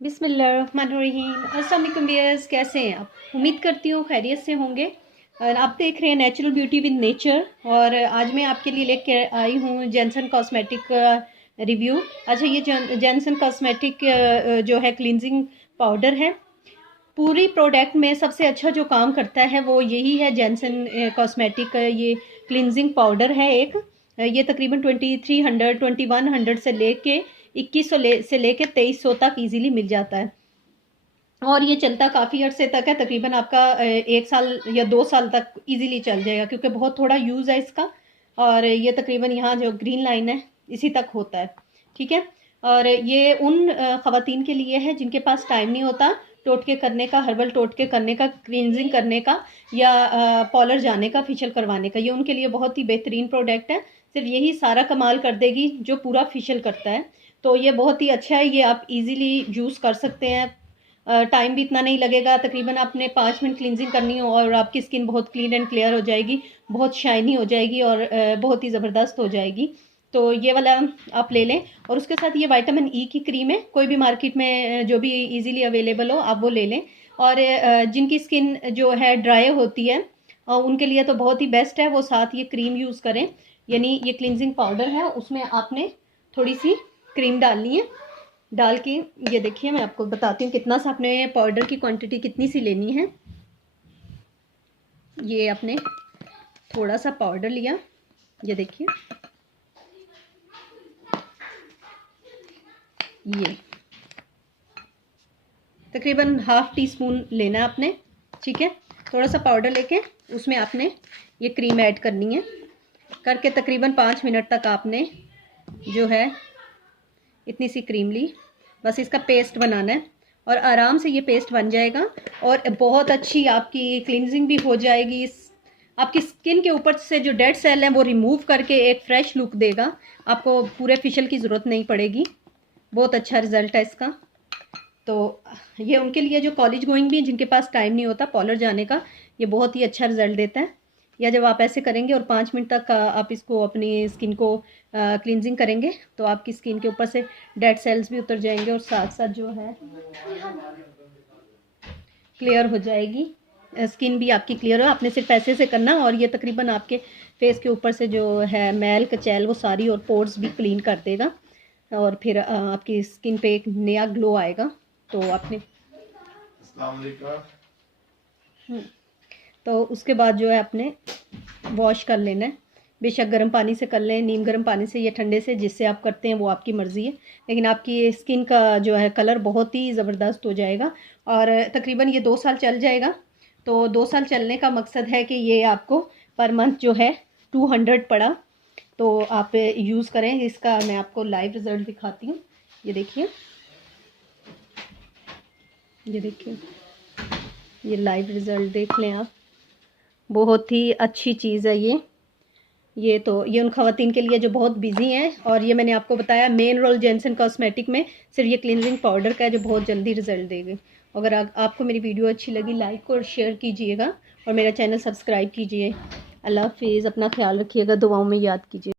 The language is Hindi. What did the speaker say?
बिस्मिल्लाहिर्रहमानिर्रहीम। अस्सलाम वालेकुम व्यूअर्स, कैसे हैं आप? उम्मीद करती हूँ खैरियत से होंगे। और आप देख रहे हैं नेचुरल ब्यूटी विद नेचर। और आज मैं आपके लिए लेके आई हूँ जॉनसन कॉस्मेटिक रिव्यू। अच्छा, ये जॉनसन कॉस्मेटिक जो है क्लिनजिंग पाउडर है। पूरी प्रोडक्ट में सबसे अच्छा जो काम करता है वो यही है, जॉनसन कॉस्मेटिक ये क्लिनजिंग पाउडर है एक। ये तकरीबन 2300 2100 से लेके 2100 से लेके 2300 तक इजीली मिल जाता है। और ये चलता काफ़ी अर्से तक है, तकरीबन आपका 1 साल या 2 साल तक इजीली चल जाएगा, क्योंकि बहुत थोड़ा यूज़ है इसका। और ये तकरीबन यहाँ जो ग्रीन लाइन है इसी तक होता है, ठीक है। और ये उन ख़वातीन के लिए है जिनके पास टाइम नहीं होता टोटके करने का, हर्बल टोटके करने का, क्लींजिंग करने का, या पॉलर जाने का, फेशियल करवाने का। ये उनके लिए बहुत ही बेहतरीन प्रोडक्ट है। सिर्फ यही सारा कमाल कर देगी जो पूरा फेशियल करता है। तो ये बहुत ही अच्छा है, ये आप इजीली यूज़ कर सकते हैं। टाइम भी इतना नहीं लगेगा। तकरीबन आपने 5 मिनट क्लींजिंग करनी हो और आपकी स्किन बहुत क्लीन एंड क्लियर हो जाएगी, बहुत शाइनी हो जाएगी और बहुत ही ज़बरदस्त हो जाएगी। तो ये वाला आप ले लें। और उसके साथ ये विटामिन ई की क्रीम है, कोई भी मार्केट में जो भी इजीली अवेलेबल हो आप वो ले लें। और जिनकी स्किन जो है ड्राई होती है उनके लिए तो बहुत ही बेस्ट है, वो साथ ये क्रीम यूज़ करें। यानी ये क्लिनजिंग पाउडर है, उसमें आपने थोड़ी सी क्रीम डालनी है। डाल के ये देखिए, मैं आपको बताती हूँ कितना सा आपने पाउडर की क्वांटिटी कितनी सी लेनी है। ये आपने थोड़ा सा पाउडर लिया, ये देखिए, ये तकरीबन ½ टीस्पून लेना है आपने, ठीक है। थोड़ा सा पाउडर लेके उसमें आपने ये क्रीम ऐड करनी है। करके तकरीबन 5 मिनट तक आपने जो है इतनी सी क्रीम ली, बस इसका पेस्ट बनाना है। और आराम से ये पेस्ट बन जाएगा और बहुत अच्छी आपकी क्लिनजिंग भी हो जाएगी। आपकी स्किन के ऊपर से जो डेड सेल हैं वो रिमूव करके एक फ्रेश लुक देगा। आपको पूरे फेशियल की ज़रूरत नहीं पड़ेगी। बहुत अच्छा रिज़ल्ट है इसका। तो ये उनके लिए जो कॉलेज गोइंग भी हैं, जिनके पास टाइम नहीं होता पॉलर जाने का, ये बहुत ही अच्छा रिज़ल्ट देता है। या जब आप ऐसे करेंगे और 5 मिनट तक आप इसको अपनी स्किन को क्लींजिंग करेंगे तो आपकी स्किन के ऊपर से डेड सेल्स भी उतर जाएंगे और साथ साथ जो है क्लियर हो जाएगी। स्किन भी आपकी क्लियर हो। आपने सिर्फ ऐसे से करना और ये तकरीबन आपके फेस के ऊपर से जो है मैल कचैल वो सारी और पोर्स भी क्लीन कर देगा। और फिर आपकी स्किन पे एक नया ग्लो आएगा। तो आपने तो उसके बाद जो है आपने वॉश कर लेना है। बेशक गर्म पानी से कर लें, नीम गर्म पानी से या ठंडे से, जिससे आप करते हैं वो आपकी मर्ज़ी है। लेकिन आपकी स्किन का जो है कलर बहुत ही ज़बरदस्त हो जाएगा और तकरीबन ये 2 साल चल जाएगा। तो 2 साल चलने का मकसद है कि ये आपको पर मंथ जो है 200 पड़ा। तो आप यूज़ करें इसका। मैं आपको लाइव रिज़ल्ट दिखाती हूँ। ये देखिए, ये देखिए, ये लाइव रिज़ल्ट देख लें आप। बहुत ही अच्छी चीज़ है ये तो ये उन ख़वातीन के लिए जो बहुत बिजी हैं। और ये मैंने आपको बताया मेन रोल जॉनसन कॉस्मेटिक में सिर्फ ये क्लींजिंग पाउडर का है जो बहुत जल्दी रिजल्ट देगी। अगर आपको मेरी वीडियो अच्छी लगी, लाइक और शेयर कीजिएगा और मेरा चैनल सब्सक्राइब कीजिए। अल्लाह हाफिज़, अपना ख्याल रखिएगा, दुआओं में याद कीजिए।